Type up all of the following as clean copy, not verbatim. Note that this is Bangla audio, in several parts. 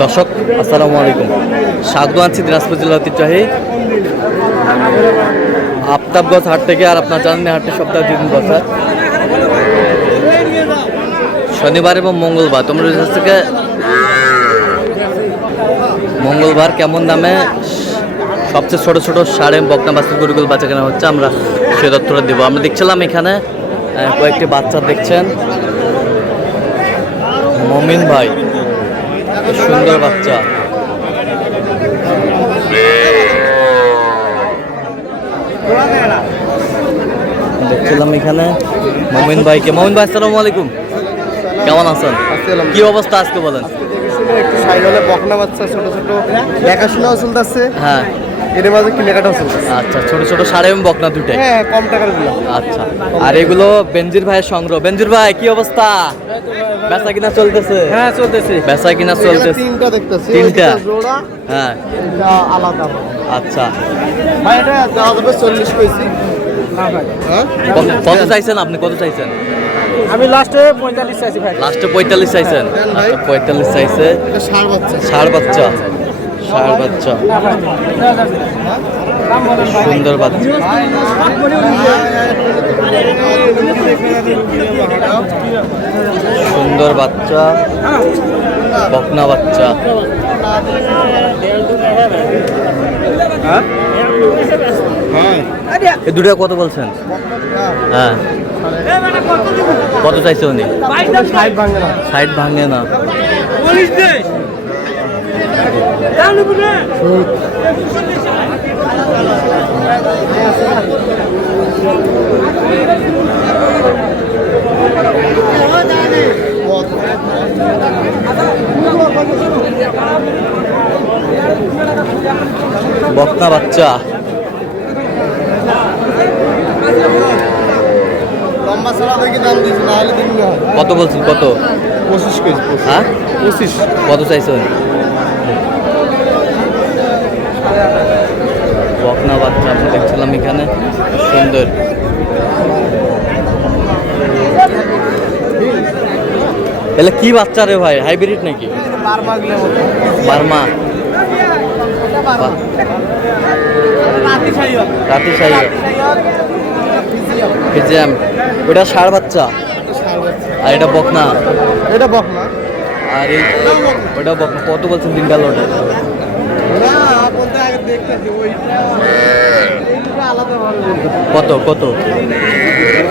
দর্শক আসসালামু আলাইকুম, স্বাগত আছি দিনাজপুর জেলা ঐতিহ্যবাহী আফতাবগঞ্জ হাট থেকে। আর আপনার জানেন হাটটি সপ্তাহে 2 দিন বসে, শনিবার এবং মঙ্গলবার। তোমরা থেকে মঙ্গলবার কেমন দামে সবচেয়ে ছোট ছোট সাড়ে বকনা বাচ্চা গরুগুলো বাচ্চা কেনা হচ্ছে, আমরা সে তথ্যটা দেবো। আমরা দেখছিলাম এখানে কয়েকটি বাচ্চা দেখছেন, মমিন ভাই সুন্দর বাচ্চা। দেখছিলাম এখানে মমিন ভাইকে। মমিন ভাই আসসালামু আলাইকুম, কেমন আছেন? কি অবস্থা আজকে বলেন? একটু সাইকেলে বকনা বাচ্চা ছোট ছোট দেখাশোনাও চলতেছে। হ্যাঁ, এর মাঝে কেনাকাটাও চলতেছে। আচ্ছা, ছোট ছোট সাড়ে এবং বকনা দুটাই। হ্যাঁ, কম টাকার গুলো। আচ্ছা, আর এগুলো বেনজির ভাইয়ের সংগ্রহ। বেনজির ভাই কি অবস্থা? বেচা কিনা চলতেছে? হ্যাঁ, চলতেছে। বেচা কিনা চলতেছে। তিনটা দেখতেছি। তিনটা জোড়া। হ্যাঁ, এটা আলাদা। আচ্ছা ভাই এটা দেওয়া যাবে 40 কইছি। না ভাই। হ্যাঁ, কত চাইছেন আপনি? কত চাইছেন? আমি লাস্টে 45 চাইছি ভাই। লাস্টে 45 চাইছেন? আচ্ছা, 45 চাইছে। এটা ষাঁড় বাচ্চা। ষাঁড় বাচ্চা, ষাঁড় বাচ্চা, সুন্দর বাচ্চা, সুন্দর বাচ্চা, বকনা বাচ্চা। এই দুটা কত বলছেন? হ্যাঁ, কত চাইছে উনি? 60 ভাঙে না। বকনা বাচ্চা, লম্বা ছাড়া দেখি দাম দিছি, না হলে দিন না। কত বলছেন? কত? 25 কইছি। হ্যাঁ, 25। কত চাইছেন? বকনা বাচ্চা আমরা দেখছিলাম এখানে, সুন্দর। এলে কি বাচ্চা রে ভাই? হাইব্রিড নাকি? বার্মা, রাতি সাইয়া, ফিজিয়াম। ওটা ষাঁড় বাচ্চা আর এটা বকনা। এটা বকনা আর এই ওটা বকনা। কত বলছেন তিনটা লোটে? না, বলতে আগে দেখতেছি ওইটা আলাদা ভাবে বলতে। কত কত?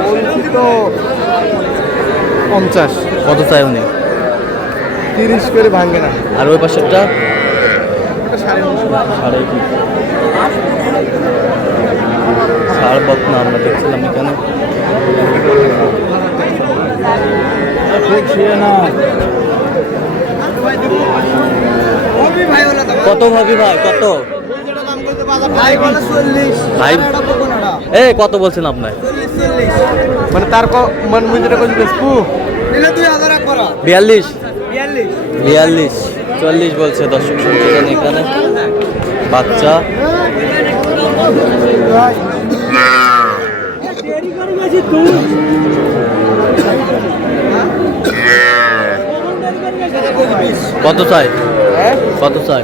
বলছি তো 50। কত চাই উনি? 30 করে ভাঙে না। আর ওই পাশেরটা? এটা 19.5। সাড়ে কি ষাঁড় বকনা আমরা দেখছিলাম এখানে। কত ভাবি ভাই? কত ভাই বলে 40। ভাই এ কত বলছেন আপনার? মানে তার মন মুজরা কই বেসপু নিলে 2000 এক করা। 42 42 40 বলছে। দর্শক শুনছেন এখানে বাচ্চা। কত চাই? কত চাই?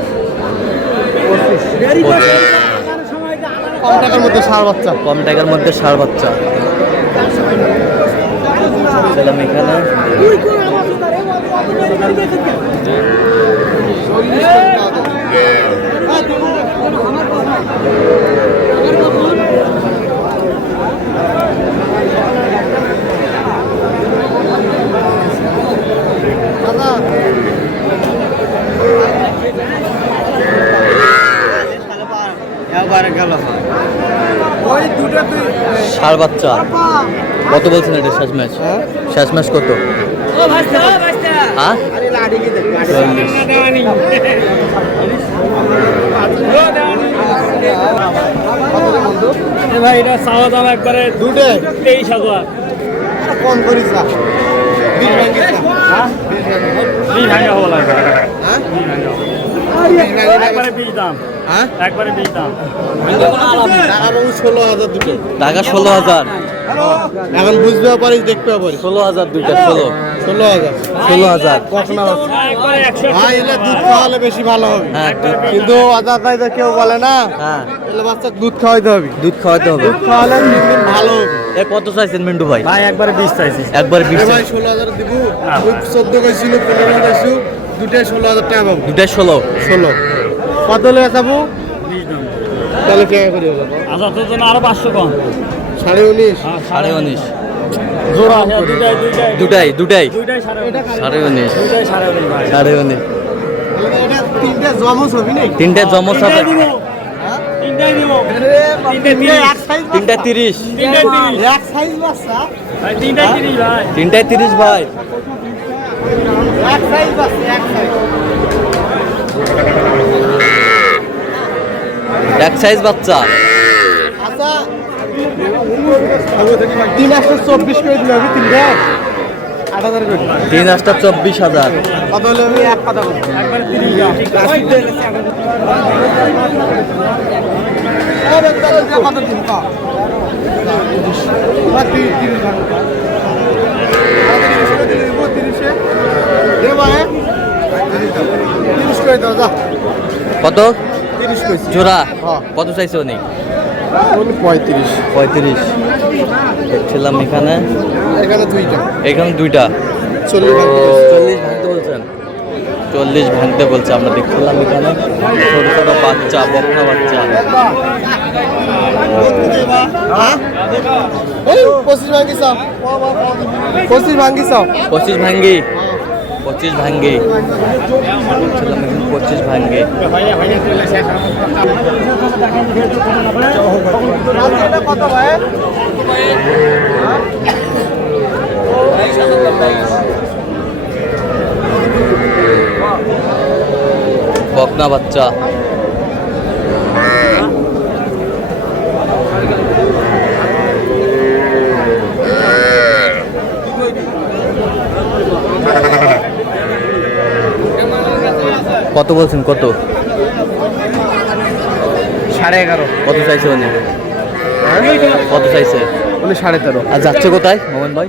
কম টাকার মধ্যে ষাঁড় বাচ্চা। কম টাকার মধ্যে ষাঁড় বাচ্চা ছিলাম এখানে। ষাঁড় বাচ্চা কত বলছেন এটা? শেষ ম্যাচ, শেষ ম্যাচ কত? হ্যাঁ, 40। ভাই এটা চাওয়া দাম একবারে দুটো 23,000। কম করিস না। 20 ভাঙে না। হ্যাঁ, 20 ভাঙা হবো লাগবে। হ্যাঁ, একবারে 20 দাম। হ্যাঁ, একবারে 20 দাম। টাকা বাবু 16,000 দুটো। টাকা 16,000। এখন বুঝতে পারিস, দেখতে পারিস। 16,000 দুইটা। 16 16,000 16,000। বকনা বাচ্চা একবারে 100 ভাই এলে দুধ খাওয়ালে বেশি ভালো হবে হ্যাঁ কিন্তু আজাদ ভাই তো কেউ বলে না হ্যাঁ এলে বাচ্চা দুধ খাওয়াইতে হবে দুধ খাওয়াতে হবে। দুধ খাওয়ালে দিন ভালো হবে এ কত চাইছেন মিন্টু ভাই? ভাই একবারে 20 চাইছি একবার 20 ভাই 16,000 দিব দুধ 14 কইছিল 15 কইছিল দুটাই 16,000 টাকা পাবো দুটাই 16। 16 কত হলে যাবো 20 দাম তাহলে কে করে হবে আচ্ছা তোর জন্য আরো 500 কম 19.5 হ্যাঁ 19.5 জোড়া দুটাই দুটাই দুটাই 19.5 19.5 দুটাই 19.5 ভাই 19.5 এটা তিনটা জমজ হবে নাকি তিনটে জমজ হবে। তিনটাই দিব এক সাইজ তিনটা 30। তিনটাই 30 এক সাইজ বাচ্চা ভাই তিনটাই 30 ভাই তিনটায় 30 ভাই। এক সাইজ বাচ্চা এক সাইজ এক সাইজ বাচ্চা। আচ্ছা 324 করে দিলে হবে তিনটা 8,000 করে 3 8 24,000। কত হলে আমি এক কথা বলবো একবারে 30 দাম কত দিন কা 30 করে দাও যা কত 30 কইছি জোড়া? হ্যাঁ। কত চাইছো উনি? 35 35 দেখছিলাম এখানে। এখানে দুইটা এখানে দুইটা 40 40 ভাঙতে বলছেন। 40 ভাঙতে বলছে। আমরা দেখছিলাম এখানে ছোট ছোট বাচ্চা, বকনা বাচ্চা। এই 25 ভাঙ্গি চাও 25 ভাঙ্গি চাও 25 ভাঙ্গি 25 ভাঙ্গি দেখছিলাম এখানে 25 ভাঙ্গি। কত ভাই বকনা বাচ্চা। কত বলছেন? কত 11.5 কত চাইছে উনি? কত চাইছে? 13.5 আর যাচ্ছে কোথায় মোহন ভাই?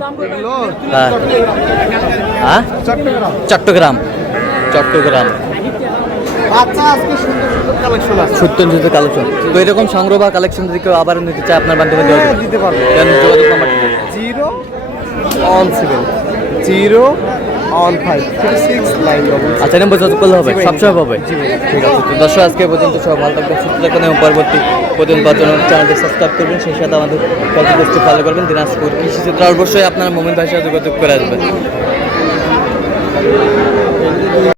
হ্যাঁ হ্যাঁ চট্টগ্রাম চট্টগ্রাম। চট্টগ্রাম আচ্ছা আজকে সুন্দর সুন্দর কালেকশন আছে সত্যজিৎ কালেকশন। তো এরকম সংগ্রহ বা কালেকশন যদি কেউ আবার নিতে চায় আপনার মাধ্যমে দেওয়া যাবে? দিতে পারবো দেন যোগাযোগ নাম্বার 017 আচ্ছা নম্বর যোগাযোগ করলে হবে, সবসময় পাবে। ঠিক আছে, তো দর্শক আজকে পর্যন্ত সব ভালো থাকবেন, সুস্থ থাকবেন এবং পরবর্তী প্রতিদিন পাওয়ার জন্য চ্যানেলটি সাবস্ক্রাইব করবেন, সেই সাথে আমাদের ফেসবুক ফলো করবেন। দিনাজপুর কৃষি চিত্র অবশ্যই আপনারা মোমিন ভাইয়ের সাথে যোগাযোগ করে আসবেন।